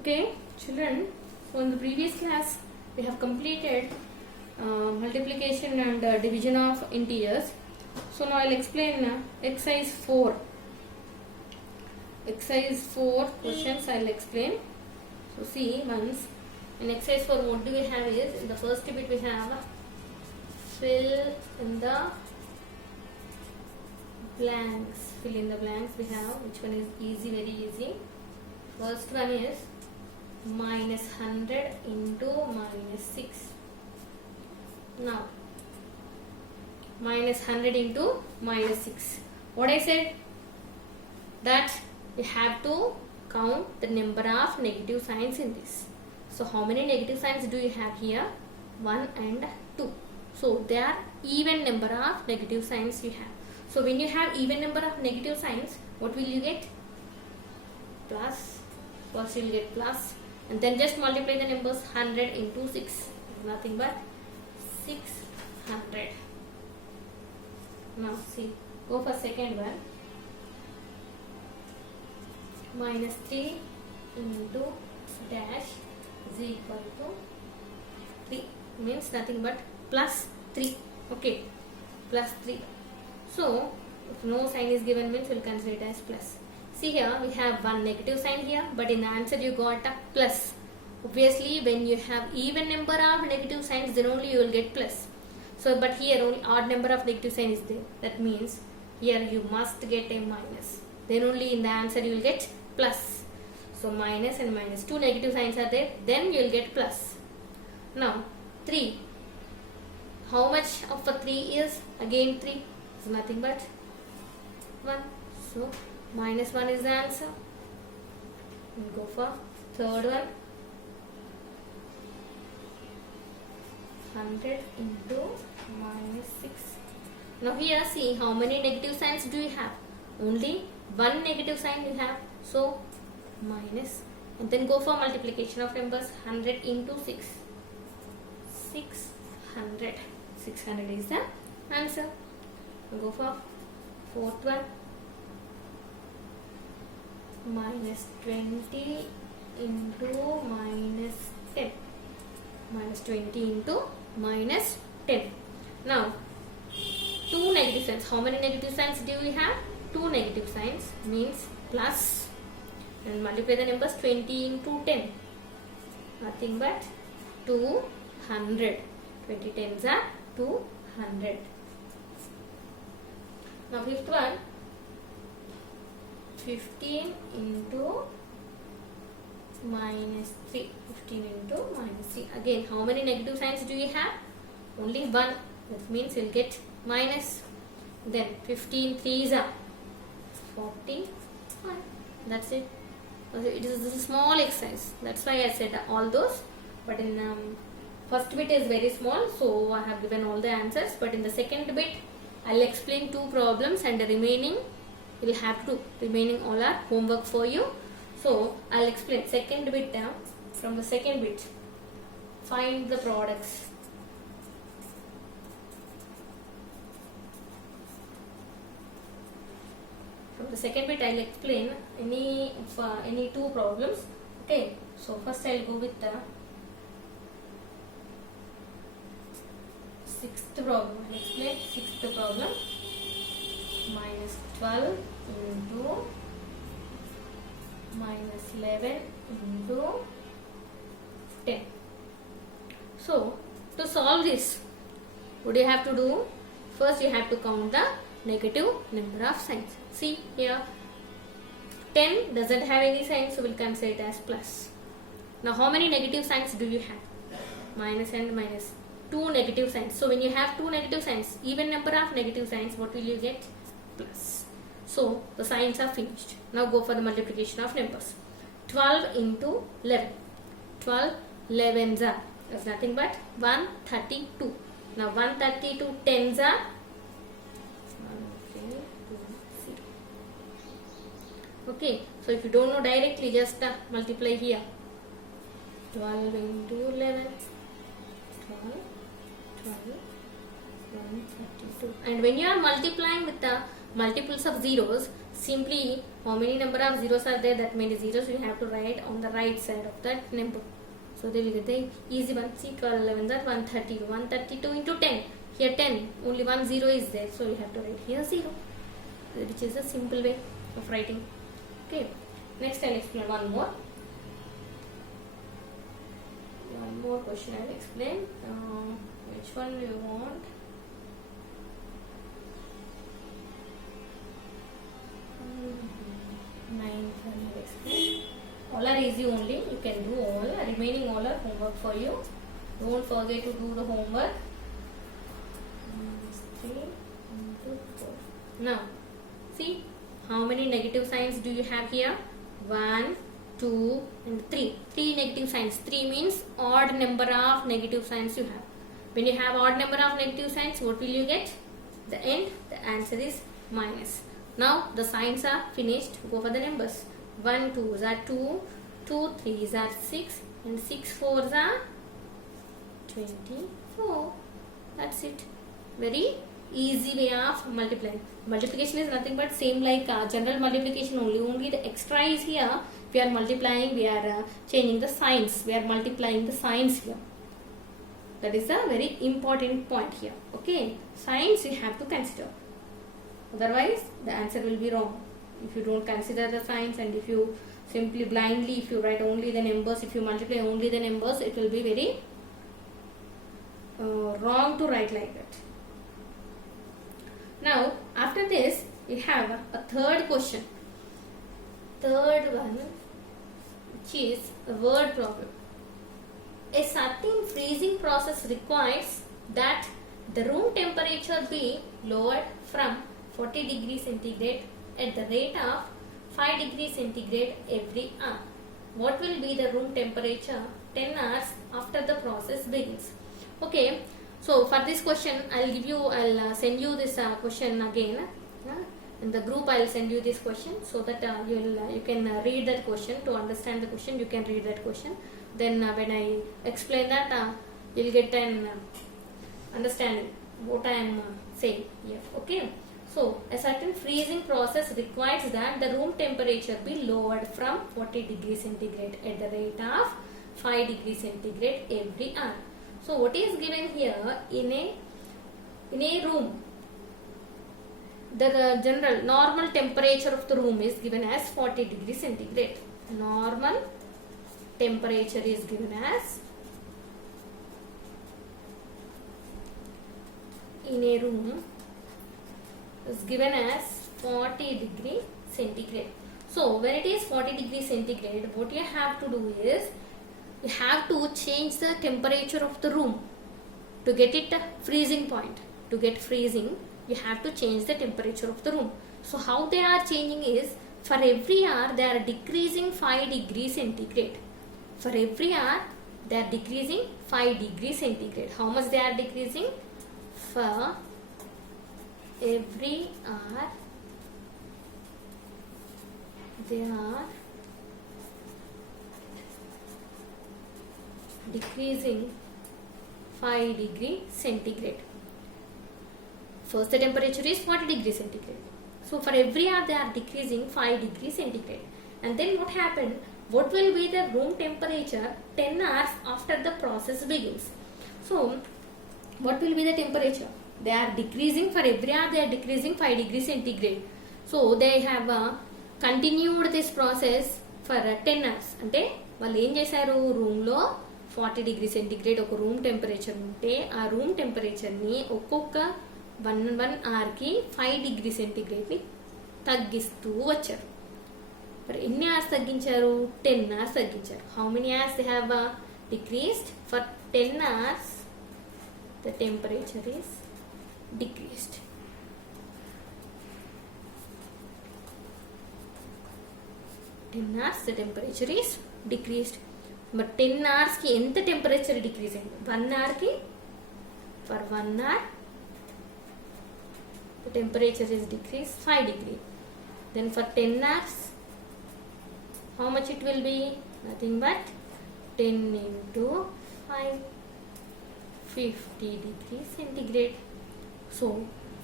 Okay, children, so in the previous class we have completed multiplication and division of integers. So now I'll explain exercise 4. Exercise 4 questions I'll explain. So see once in exercise 4 what do we have is in the first bit we have fill in the blanks. Fill in the blanks we have, which one is easy, very easy. First one is minus 100 into minus 6. Now minus 100 into minus 6. What I said? That we have to count the number of negative signs in this. So how many negative signs do you have here? 1 and 2. So they are even number of negative signs you have. So when you have even number of negative signs, what will you get? Plus. First you will get plus, and then just multiply the numbers. 100 into 6, nothing but 600. Now see, go for second one. Minus 3 into dash is equal to 3, means nothing but plus 3. Okay, plus 3. So if no sign is given, means we will consider it as plus. See here we have one negative sign here, but in the answer you got a plus. Obviously when you have even number of negative signs, then only you will get plus. So but here only odd number of negative sign is there. That means here you must get a minus. Then only in the answer you will get plus. So minus and minus, two negative signs are there, then you will get plus. Now 3. How much of a 3 is? Again 3 is nothing but 1. So minus 1 is the answer. We'll go for third one. 100 into minus 6. Now here see how many negative signs do you have? Only one negative sign you have. So minus, and then go for multiplication of numbers. 100 into 6. 600. 600 is the answer. We'll go for fourth one. Minus 20 into minus 10. Minus 20 into minus 10. Now, two negative signs. How many negative signs do we have? Two negative signs, means plus, and multiply the numbers. 20 into 10. Nothing but 200. 20 tens are 200. Now, fifth one. 15 into minus 3. 15 into minus 3. Again, how many negative signs do you have? Only one. That means you will get minus. Then 15 3s are 41. That's it. It is a small exercise. That's why I said all those. But in first bit is very small, so I have given all the answers. But in the second bit, I will explain two problems, and the remaining you will have to, remaining all are homework for you. So I'll explain second bit now. From the second bit, find the products. From the second bit I'll explain any two problems. Okay, so first I'll go with the sixth problem. I'll explain sixth problem. Minus 12 into minus 11 into 10. So, to solve this, what do you have to do? First you have to count the negative number of signs. See here, 10 doesn't have any signs, so we'll consider it as plus. Now how many negative signs do you have? Minus and minus. Two negative signs. So when you have two negative signs, even number of negative signs, what will you get? Plus. So the signs are finished. Now go for the multiplication of numbers. 12 into 11. 12 11s are, that's nothing but 132. Now 132 10s are 1, 3, 2, 0. Okay, so if you don't know directly, just multiply here. 12 into 11. 12, 132. And when you are multiplying with the multiples of zeros, simply how many number of zeros are there, that many zeros you have to write on the right side of that number. So they will get the easy one. See 12, 11, that 132. 132 into 10. Here 10, only one 0 is there. So you have to write here 0, which is a simple way of writing. Okay. Next I'll explain one more. One more question I'll explain. Which one do you want? Ninth I'll explain. All are easy only. You can do all. Remaining all are homework for you. Don't forget to do the homework. 3 into 4. Now, see how many negative signs do you have here? 1, 2 and 3. 3 negative signs. 3 means odd number of negative signs you have. When you have odd number of negative signs, what will you get? The end, the answer is minus. Now the signs are finished. Go for the numbers. 1 2s are 2, 2 3s are 6 and 6 4s are 24. That's it. Very easy way of multiplying. Multiplication is nothing but same like general multiplication only. Only the extra is here. We are multiplying, we are changing the signs. We are multiplying the signs here. That is a very important point here. Okay, signs you have to consider. Otherwise, the answer will be wrong. If you don't consider the signs and if you simply blindly, if you write only the numbers, if you multiply only the numbers, it will be very wrong to write like that. Now, after this, we have a third question. Third one, which is a word problem. A certain freezing process requires that the room temperature be lowered from 40 degrees centigrade at the rate of 5 degrees centigrade every hour. What will be the room temperature 10 hours after the process begins? Okay, so for this question, I'll send you this question again. In the group, I'll send you this question so that you can read that question. To understand the question, you can read that question. Then when I explain that, you'll get an understanding what I am saying here. Okay. So, a certain freezing process requires that the room temperature be lowered from 40 degrees centigrade at the rate of 5 degrees centigrade every hour. So, what is given here in a room? The general normal temperature of the room is given as 40 degrees centigrade. Normal temperature is given as, in a room, is given as 40 degree centigrade. So when it is 40 degree centigrade, what you have to do is you have to change the temperature of the room to get it a freezing point. To get freezing, you have to change the temperature of the room. So how they are changing is, for every hour they are decreasing 5 degrees centigrade. For every hour they are decreasing 5 degrees centigrade. How much they are decreasing? For every hour they are decreasing 5 degree centigrade. First the temperature is 40 degree centigrade. So for every hour they are decreasing 5 degree centigrade. And then what happened? What will be the room temperature 10 hours after the process begins? So what will be the temperature? They are decreasing, for every hour they are decreasing 5 degrees centigrade. So they have continued this process for 10 hours. అంటే వాళ్ళు ఏం చేశారు, రూమ్లో 40 degree centigrade ఒక room temperature ఉంటే ఆ room టెంపరేచర్ని ఒక్కొక్క 1 అవర్కి 5 degree సెంటిగ్రేడ్ని తగ్గిస్తూ వచ్చారు. మరి ఎన్ని అవర్స్ తగ్గించారు? 10 అవర్స్ తగ్గించారు. How many hours they have decreased? For 10 hours the temperature is decreased. The temperature is decreased. But 10 hours ki enta temperature decreasing? 1 hour ki, for 1 hour the temperature is decreased 5 degree. Then for 10 hours, how much it will be? Nothing but 10 into 5. 50 degrees centigrade. So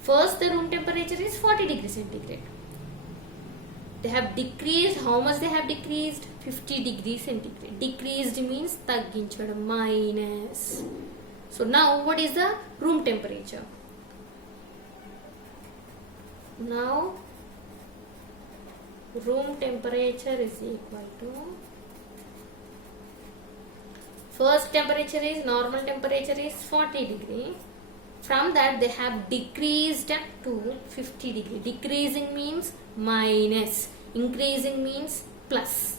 first the room temperature is 40 degrees centigrade. they have decreased. How much they have decreased? 50 degrees centigrade. Decreased means తగ్గించడం, minus. So now what is the room temperature? Now room temperature is equal to, first temperature is, normal temperature is 40 degree. From that they have decreased to 50 degree. Decreasing means minus, increasing means plus.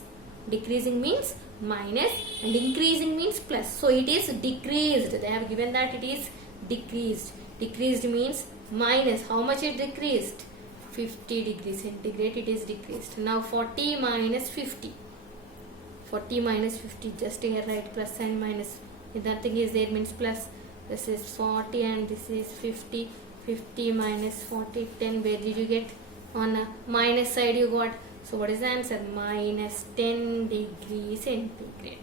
Decreasing means minus and increasing means plus. So it is decreased. They have given that it is decreased. Decreased means minus. How much it decreased? 50 degrees centigrade it is decreased. Now 40 minus 50. 40 minus 50, just here write plus and minus. If nothing is there means plus. This is 40 and this is 50. 50 minus 40, 10. Where did you get? On a minus side you got. So what is the answer? Minus 10 degrees centigrade.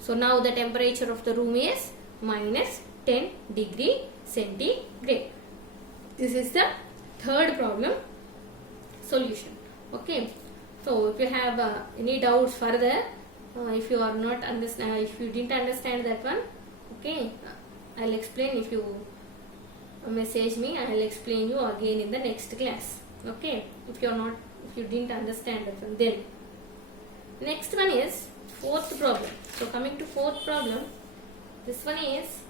So now the temperature of the room is minus 10 degree centigrade. This is the third problem solution. Okay. So if you have any doubts further, if you are not understand, if you didn't understand that one, okay, I'll explain. If you message me, I'll explain you again in the next class. Okay, if you didn't understand that one, then next one is fourth problem. So coming to fourth problem, this one is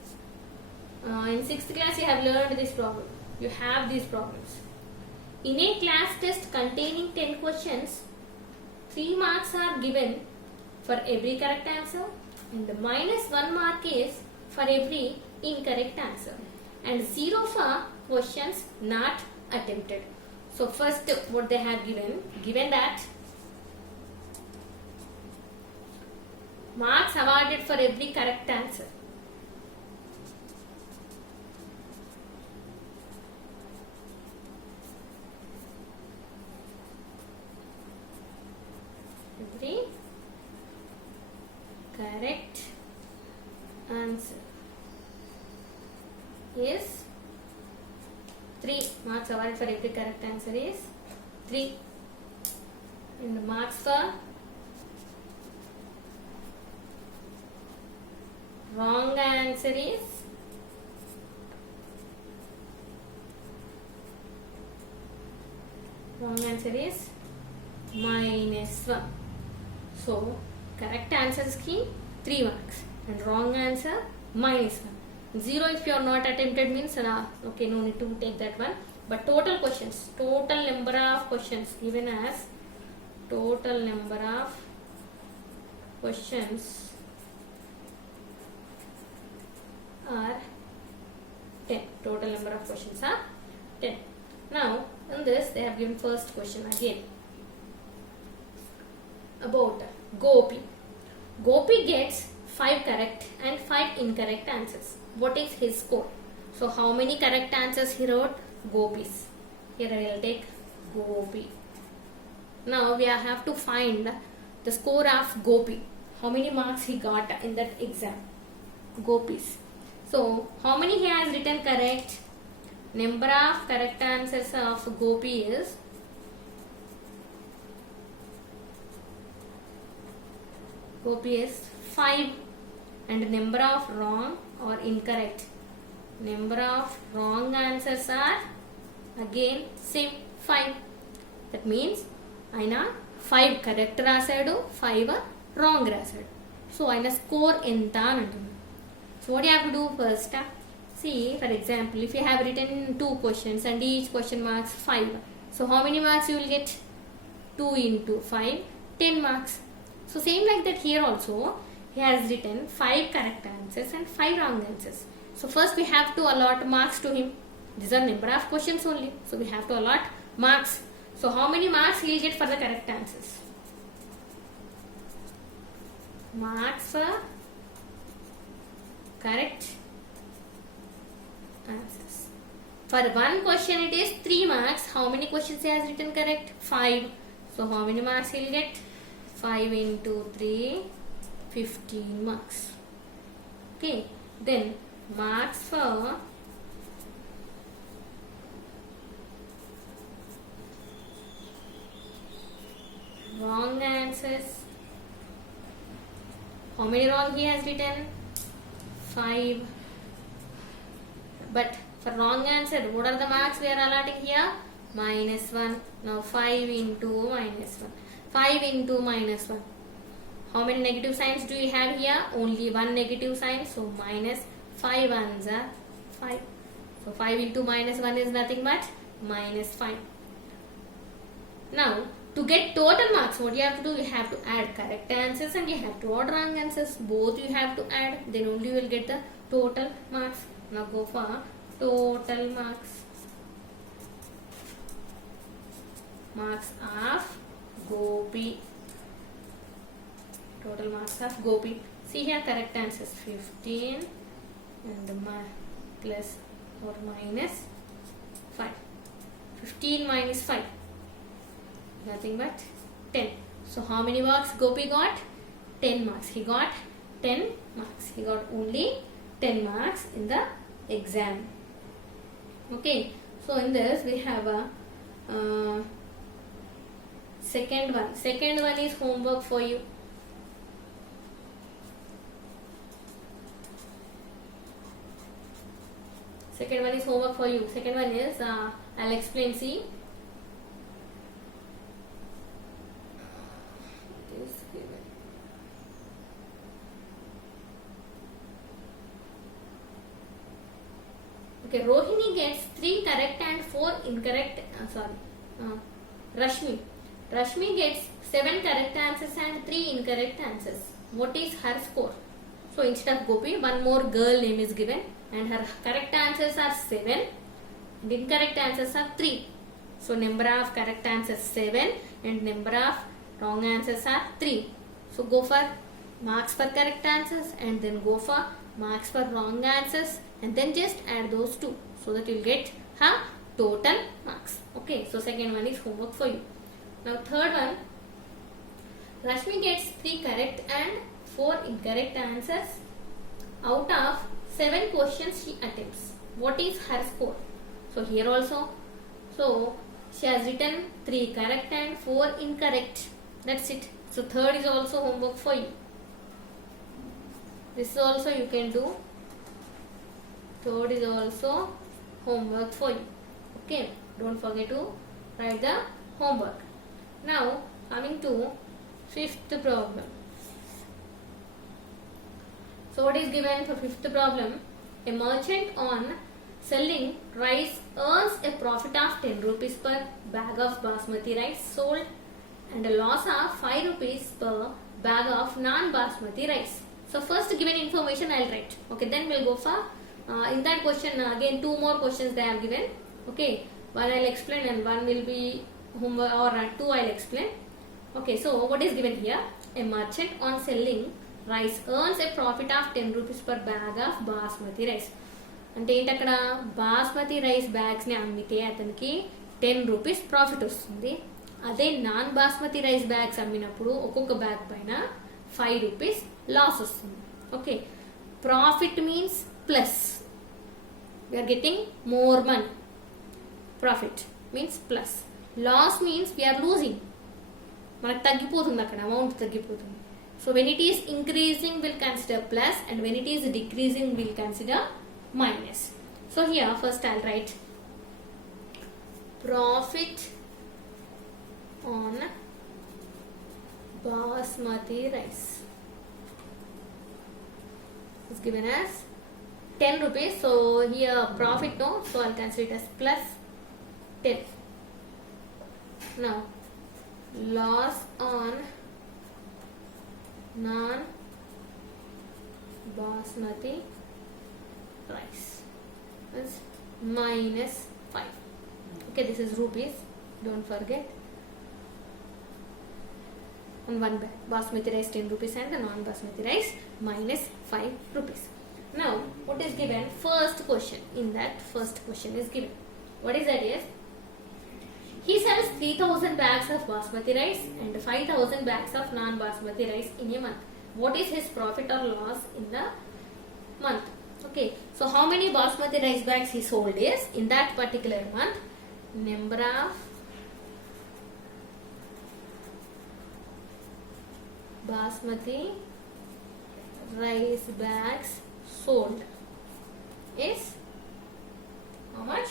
in 6th class you have learned this problem. You have these problems. In a class test containing 10 questions, 3 marks are given for every correct answer and minus 1 mark is for every incorrect answer and 0 for questions not attempted. So first what they have given that marks awarded for every correct answer. Every correct answer is 3. Marks awarded for every correct answer is 3. And the marks for wrong answer is minus 1. So correct answer is key 3 marks and wrong answer minus 1. 0 if you are not attempted means okay, no need to take that one. But total questions, total number of questions given as total number of questions are 10. Total number of questions are 10. Now in this they have given first question again about Gopi. Gopi gets 5 correct and 5 incorrect answers. What is his score? So how many correct answers he wrote? Gopis. Here I will take Gopi. Now we have to find the score of Gopi. How many marks he got in that exam? Gopis. So how many he has written correct? Number of correct answers of Gopi is Gopi is 5 and number of wrong or incorrect. Number of wrong answers are again same 5. That means aina 5 correct రాశాడు 5 wrong రాశాడు. So aina score enta అని అంటున్నాడు. So what you have to do first? See, for example, if you have written 2 questions and each question marks 5. So how many marks you will get? 2 into 5, 10 marks. So same like that here also. He has written 5 correct answers and 5 wrong answers. So first we have to allot marks to him. These are number of questions only. So we have to allot marks. So how many marks he will get for the correct answers? Marks for correct answers. For one question it is 3 marks. How many questions he has written correct? 5. So how many marks he will get? 5 into 3, 15 marks. Okay, then marks for wrong answers. How many wrong he has written? 5. But for wrong answer, what are the marks we are allotting here? -1. Now 5 into -1. 5 into -1. How many negative signs do you have here? Only one negative sign. So minus 5 ones are 5. So 5 into -1 is nothing but -5. Now to get total marks, what you have to do? You have to add correct answers and you have to add wrong answers. Both you have to add. Then only you will get the total marks. Now go for total marks. Marks of Gopi. Total marks of Gopi. See here, correct answers 15 and plus or minus 5. 15 minus 5. Nothing but 10. So how many marks Gopi got? 10 marks. He got 10 marks. He got only 10 marks in the exam. Okay. So in this we have a second one. Second one is homework for you. Second one is homework for you. Second one is I'll explain. See. Okay, Rohini gets 3 correct and 4 incorrect. Rashmi gets 7 correct answers and 3 incorrect answers. What is her score? So instead of Gopi, one more girl name is given and her correct answers are 7 and incorrect answers are 3. So number of correct answers 7 and number of wrong answers are 3. So go for marks for correct answers and then go for marks for wrong answers and then just add those two so that you will get total marks. Okay, so second one is homework for you. Now third one, Rashmi gets 3 correct and 4 incorrect answers out of 7 questions she attempts. What is her score? So here also, so she has written 3 correct and 4 incorrect. That's it. So third is also homework for you. This also you can do. Third is also homework for you. Okay, don't forget to write the homework. Now coming to fifth problem. So what is given for fifth problem? A merchant on selling rice earns a profit of 10 rupees per bag of basmati rice sold and a loss of 5 rupees per bag of non-basmati rice. So first given information I will write. Okay, then we will go for in that question again 2 more questions they have given. Okay, one I will explain and one will be homework or 2 I will explain. Okay, so what is given here? A merchant on selling rice earns a profit of 10 rupees per bag of basmati rice. అంటే ఏంటి అక్కడ basmati rice బ్యాగ్స్ని అమ్మితే అతనికి 10 rupees profit వస్తుంది. అదే non basmati rice bags అమ్మినప్పుడు ఒక్కొక్క bag పైన 5 రూపీస్ లాస్ వస్తుంది. Okay, profit means plus, we're getting more money. Profit means plus, loss means we're losing, మనకు తగ్గిపోతుంది, అక్కడ అమౌంట్ తగ్గిపోతుంది. So when it is increasing will consider plus and when it is decreasing will consider minus. So here first I'll write profit on basmati rice is given as 10 rupees. So here profit no, so I'll consider it as plus 10. Now loss on non basmati rice is minus 5. Okay, this is rupees, don't forget. On one bag basmati rice 10 rupees and the non-basmati rice minus 5 rupees. Now what is given? First question. In that first question is given, what is that? Is he sells 3000 bags of basmati rice and 5000 bags of non-basmati rice in a month. What is his profit or loss in the month? Okay, so how many basmati rice bags he sold is in that particular month, number of basmati rice bags sold is how much?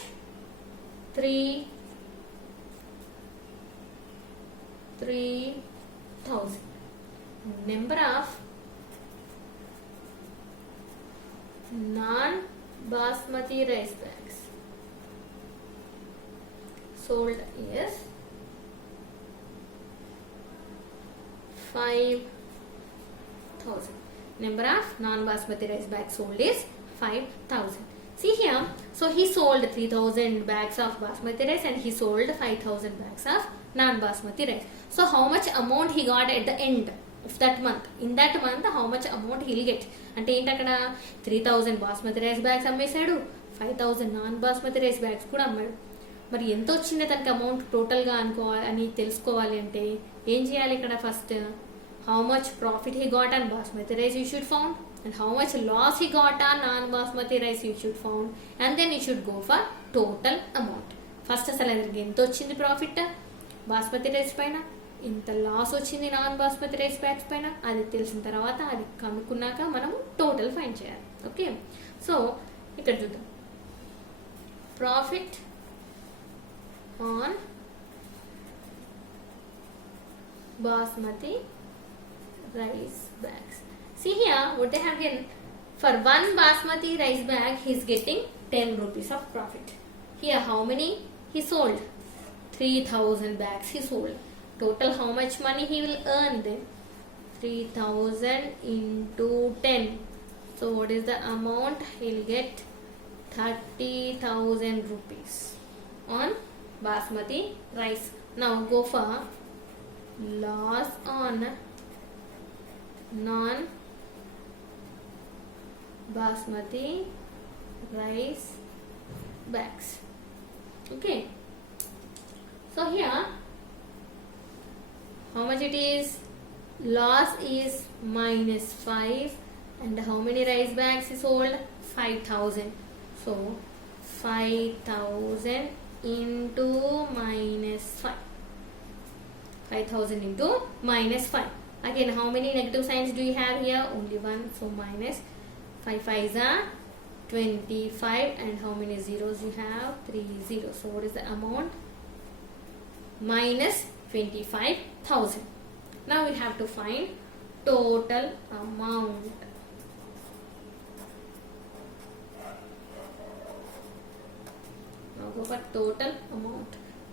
3,000. Number of non-basmati rice bags sold is 5,000. Number of non-basmati rice bags sold is 5,000. See here, so he sold 3,000 bags of basmati rice and he sold 5,000 bags of non-basmati rice. So how much amount he got at the end of that month? In that month, how much amount he'll get? అంటే ఏంటి అక్కడ 3,000 basmati rice bags అమ్మేశాడు, 5,000 non basmati rice bags కూడా అమ్మాడు. మరి ఎంత వచ్చింది తనకి అమౌంట్ టోటల్గా అని తెలుసుకోవాలి అంటే ఏం చేయాలి? ఇక్కడ first how much profit he got on basmati rice you should found, and how much loss he got on non-basmati rice you should found, and then you should go for total amount. First అసలు అతనికి ఎంత వచ్చింది profit basmati rice పైన, ఇంత loss వచ్చింది non basmati rice bags పైన, అది తెలిసిన తర్వాత అది కనుక్కున్నాక మనము టోటల్ ఫైండ్ చేయాలి. ఓకే, సో ఇక్కడ చూద్దాం. Profit on basmati rice bags. See here what they have given. For one basmati rice bag he is getting 10 rupees of profit. Here how many he sold? 3,000 bags he sold. Total how much money he will earn then? 3,000 into 10. So what is the amount? He will get 30,000 rupees on basmati rice. Now go for loss on non basmati rice bags. Okay, so here how much it is? Loss is -5, and how many rice bags is sold? 5,000. So 5,000 into -5. 5,000 into -5. Again, how many negative signs do you have here? Only one. So minus 5 5s are 25, and how many zeros you have? 3 zeros. So what is the amount? Minus 25,000. Now we have to find total amount. Now go for total amount.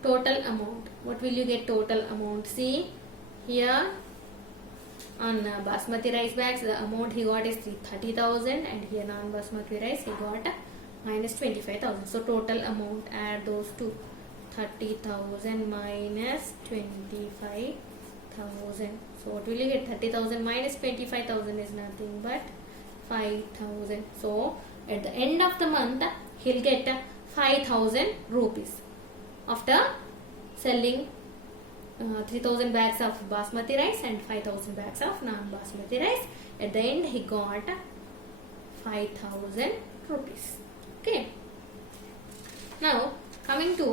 Total amount. What will you get total amount? See here on basmati rice bags the amount he got is 30,000, and here non basmati rice he got minus 25,000. So total amount, add those two, 30,000 minus 25,000. So what will you get? 30,000 minus 25,000 is nothing but 5,000. So at the end of the month he'll get 5,000 rupees after selling 3,000 bags of basmati rice and 5,000 bags of non-basmati rice. At the end he got 5,000 rupees. Okay, now coming to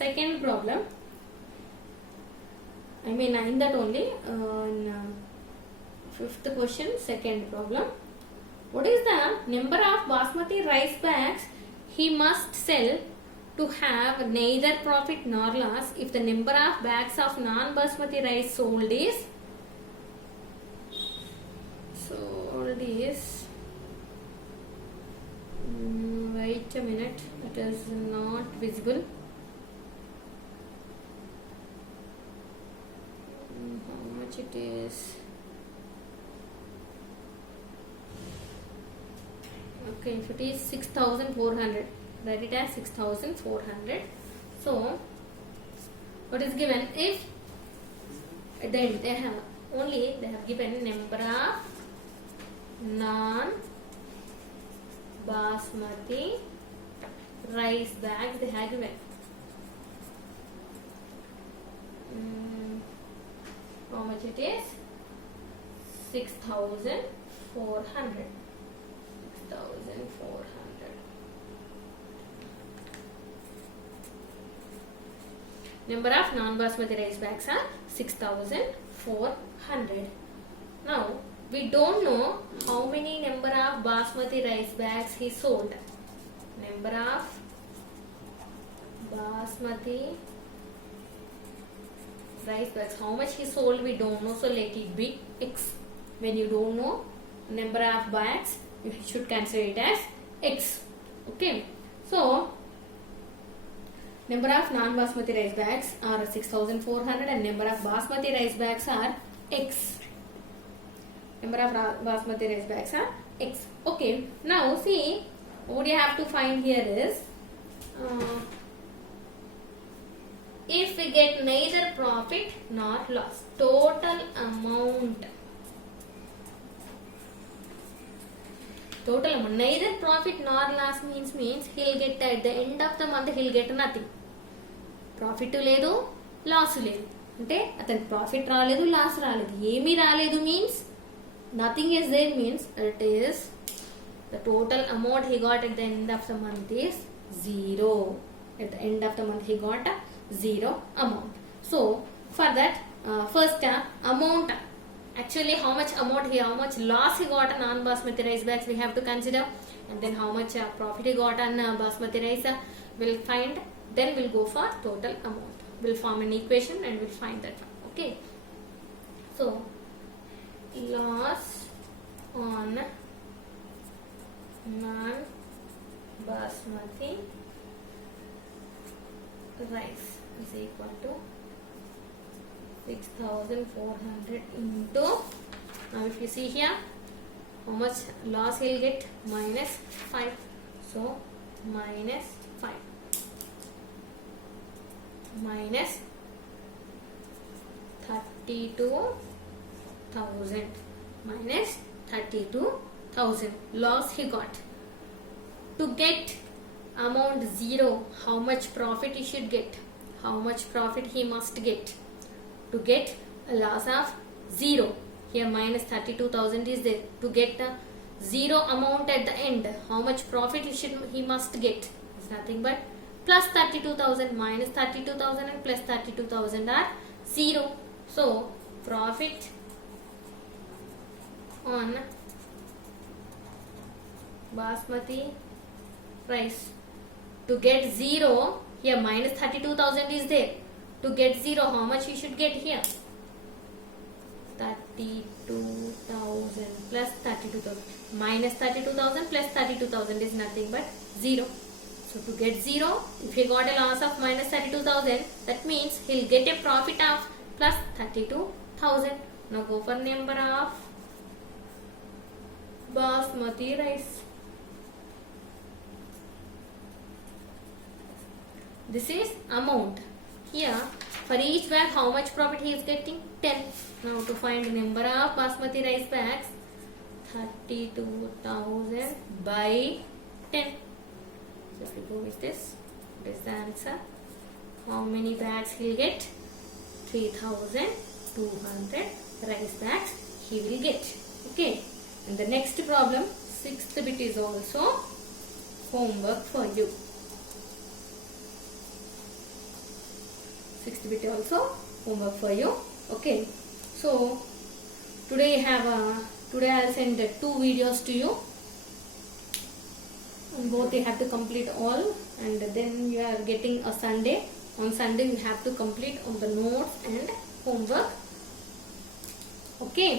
second problem. I mean in that only fifth question, second problem. What is the number of basmati rice bags he must sell to have neither profit nor loss if the number of bags of non-basmati rice sold is wait a minute, it is not visible. How much it is? Okay, if it is 6,400, write it as 6,400. So what is given? If at the end they have given number of non-basmati rice bags they have given. How much it is? 6,400. 6,400. Number of non-basmati rice bags are 6,400. we don't know how many number of basmati rice bags he sold. Number of basmati rice bags, how much he sold we don't know, so let it be x. When you don't know number of bags, you should consider it as x. Okay, so number of non-basmati rice bags are 6400 and number of basmati rice bags are x. Number of basmati rice bags are x. Okay, now see what you have to find here is if we get neither profit nor loss, total amount. Total amount, neither profit nor loss means he'll get at the end of the month he'll get nothing. Profit లేదు, loss లేదు. అంటే అతనికి profit రాలేదు, loss రాలేదు, ఏమీ రాలేదు means nothing is there means it is the total amount he got at the end of the month is 0. At the end of the month he got a 0 amount. So for that first amount, actually how much amount he, how much loss he got on non-basmati rice bags we have to consider, and then how much profit he got on basmati rice we'll find, then we'll go for total amount. We'll form an equation and we'll find that one. Okay, so loss on non-basmati rice is equal to 6400 into, now if you see here how much loss he'll get, minus 5, so minus 5 minus 32,000 minus 32,000 loss he got. To get amount 0, how much profit he should get, how much profit he must get. To get a loss of 0, here minus 32,000 is there. To get a 0 amount at the end, how much profit he must get? It's nothing but plus 32,000 minus 32,000 and plus 32,000 are 0. So profit on basmati rice, to get 0, here minus 32,000 is there. To get 0, how much you should get here? 32,000 plus 32,000 minus 32,000 plus 32,000 is nothing but 0. So to get 0, if he got a loss of minus 32,000, that means he'll get a profit of plus 32,000. Now go for number of basmati rice. This is amount. Here for each bag how much profit he is getting? 10. Now to find number of basmati rice bags, 32,000 by 10. So if we go with this, what is the answer? How many bags he'll get? 3,200 rice bags he will get. Okay. And the next problem, 6th bit is also homework for you. 6th bit also homework for you. Okay. So today I'll send 2 videos to you. And both you have to complete all, and then you are getting a Sunday. On Sunday you have to complete on the notes and homework. Okay.